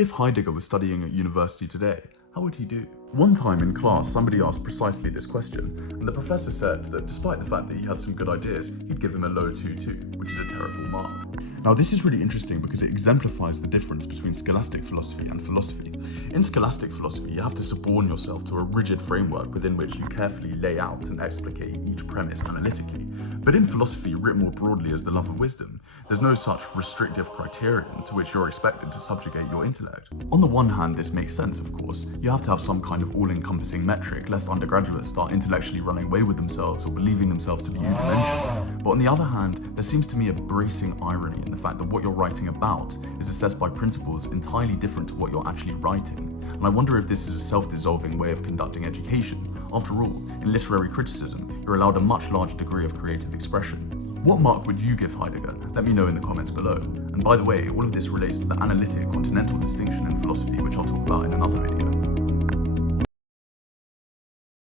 If Heidegger was studying at university today, how would he do? One time in class, somebody asked precisely this question, and the professor said that despite the fact that he had some good ideas, he'd give him a low 2-2, which is a terrible mark. Now, this is really interesting because it exemplifies the difference between scholastic philosophy and philosophy. In scholastic philosophy, you have to suborn yourself to a rigid framework within which you carefully lay out and explicate each premise analytically. But in philosophy, writ more broadly as the love of wisdom, there's no such restrictive criterion to which you're expected to subjugate your intellect. On the one hand, this makes sense, of course. You have to have some kind of all-encompassing metric, lest undergraduates start intellectually running away with themselves or believing themselves to be unidimensional. But on the other hand, there seems to me a bracing irony in the fact that what you're writing about is assessed by principles entirely different to what you're actually writing. And I wonder if this is a self-dissolving way of conducting education. After all, in literary criticism, you're allowed a much larger degree of creative expression. What mark would you give Heidegger? Let me know in the comments below. And by the way, all of this relates to the analytic continental distinction in philosophy, which I'll talk about in another video.